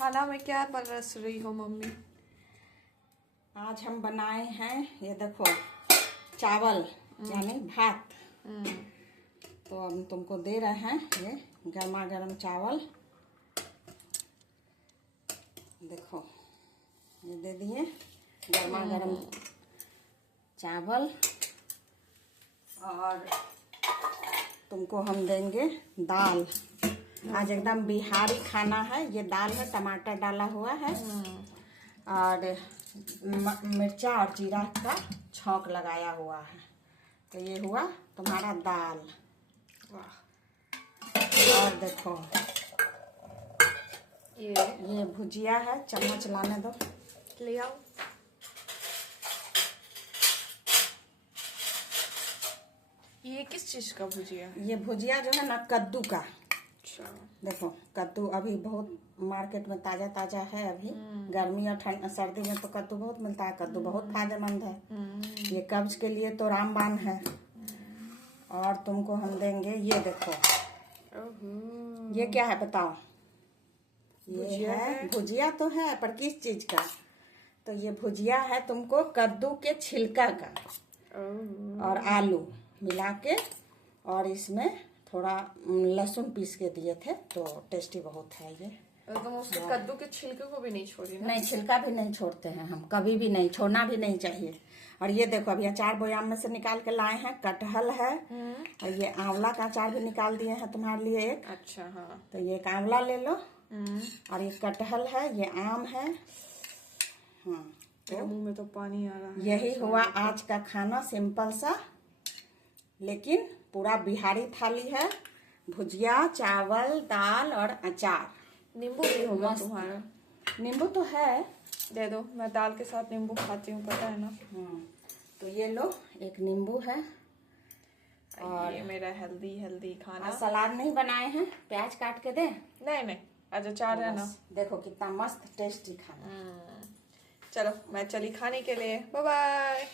खाना में क्या परस रही हो मम्मी? आज हम बनाए हैं, ये देखो, चावल यानी भात। तो हम तुमको दे रहे हैं ये गर्मा गर्म चावल। देखो, ये दे दिए गर्मा गर्म चावल। और तुमको हम देंगे दाल। आज एकदम बिहारी खाना है। ये दाल है, टमाटर डाला हुआ है और मिर्चा और जीरा का छौंक लगाया हुआ है। तो ये हुआ तुम्हारा दाल। वाह! और देखो, ये भुजिया है। चम्मच लाने दो, ले आओ। ये किस चीज का भुजिया है? ये भुजिया जो है ना, कद्दू का। अच्छा। देखो, कद्दू अभी बहुत मार्केट में ताजा ताजा है। अभी गर्मी और ठंड सर्दी में तो कद्दू बहुत मिलता है। कद्दू बहुत फायदेमंद है। ये कब्ज के लिए तो रामबाण है। और तुमको हम देंगे, ये देखो, ये क्या है बताओ? ये है भुजिया तो है, पर किस चीज का? तो ये भुजिया है तुमको कद्दू के छिलका का और आलू मिला के, और इसमें थोड़ा लहसुन पीस के दिए थे। तो टेस्टी बहुत है ये। तुम उसके कद्दू के छिलके को भी नहीं छोड़ी ना? नहीं, छिलका भी नहीं छोड़ते हैं हम, कभी भी नहीं, छोड़ना भी नहीं चाहिए। और ये देखो, अभी अचार बोयाम में से निकाल के लाए हैं। कटहल है और ये आंवला का अचार भी निकाल दिए हैं तुम्हारे लिए एक। अच्छा, हाँ। तो ये एक आंवला ले लो और ये कटहल है, ये आम है। हाँ, मेरे मुंह में तो पानी आ रहा है। यही हुआ आज का खाना, सिंपल सा लेकिन पूरा बिहारी थाली है। भुजिया, चावल, दाल और अचार। नींबू भी होगा तुम्हारा? नींबू तो है, दे दो। मैं दाल के साथ नींबू खाती हूँ, पता है ना। तो ये लो, एक नींबू है। और ये मेरा हेल्दी खाना। सलाद नहीं बनाए हैं, प्याज काट के दे? नहीं, आज अचार है ना। देखो कितना मस्त टेस्टी खाना। चलो, मैं चली खाने के लिए। Bye bye.